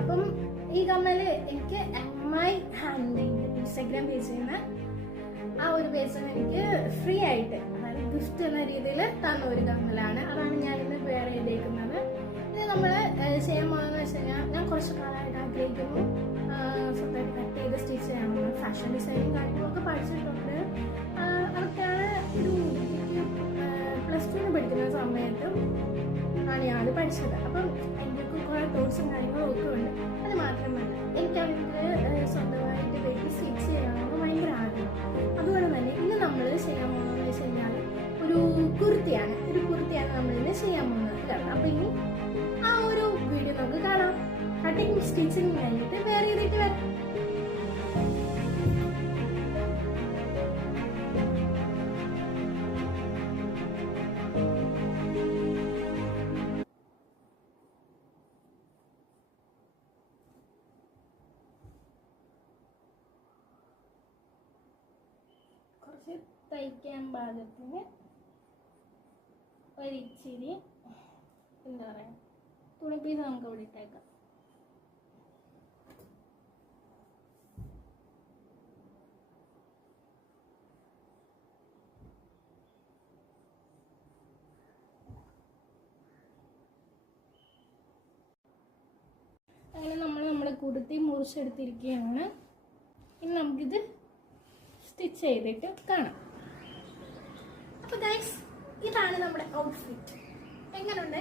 അപ്പം ഈ കമ്മല് എനിക്ക് MI ഹാൻഡ് ഇൻസ്റ്റാഗ്രാം പേജിൽ നിന്ന് ആ ഒരു പേജിൽ നിന്ന് എനിക്ക് ഫ്രീ ആയിട്ട്, അതായത് ഗിഫ്റ്റ് എന്ന രീതിയിൽ തന്ന ഒരു കമ്മലാണ്. അതാണ് ഞാനിന്ന് വെയർ ചെയ്തേക്കുന്നത്. ഇത് നമ്മൾ ചെയ്യാൻ പോകുന്നതെന്ന് വെച്ച് കഴിഞ്ഞാൽ, ഞാൻ കുറച്ച് കാലമായിട്ട് ആഗ്രഹിക്കുന്നു സ്വന്തമായിട്ട് കട്ട് ചെയ്ത് സ്റ്റിച്ച് ചെയ്യണമെന്ന്. ഫാഷൻ ഡിസൈനിങ് കാര്യങ്ങളൊക്കെ പഠിച്ചിട്ടുണ്ട്. അതൊക്കെയാണ് ഒരു +2 പഠിക്കുന്ന സമയത്തും ആണ് ഞാനത് പഠിച്ചത്. അപ്പം എനിക്കൊക്കെ കുറേ തോട്ട്സും കാര്യങ്ങളും ഒക്കെ ഉണ്ട്. അത് മാത്രമല്ല എനിക്കാണെങ്കിൽ സ്വന്തമായിട്ട് വീട്ടിൽ സ്റ്റിച്ച് ചെയ്യണമെന്ന് ഭയങ്കര ആഗ്രഹം. അതുകൊണ്ട് തന്നെ ഇന്ന് നമ്മൾ ചെയ്യാൻ പോകുന്നതെന്ന് വെച്ച് കഴിഞ്ഞാൽ ഒരു കുർത്തിയാണ് നമ്മളിന്ന് ചെയ്യാൻ പോകുന്നത്. അപ്പം ഇനി ആ ഒരു വീഡിയോ നമുക്ക് കാണാം. കട്ടിങ് സ്റ്റിച്ചിങ് കഴിഞ്ഞിട്ട് വേറെ ചെയ്തിട്ട് വരാം. കുറച്ച് തയ്ക്കാൻ പാകത്തിന് ഒരിച്ചിരി എന്താ പറയുക തുണി പീസ് നമുക്ക് ഇവിടെ ഇട്ടേക്കാം. അങ്ങനെ നമ്മുടെ കുർത്തി മുറിച്ചെടുത്തിരിക്കുകയാണ്. ഇനി നമുക്കിത് സ്റ്റിച്ച് ചെയ്തിട്ട് കാണാം. അപ്പോൾ ഗൈസ്, ഇതാണ് നമ്മുടെ ഔട്ട്ഫിറ്റ്. എങ്ങനെയുണ്ട്?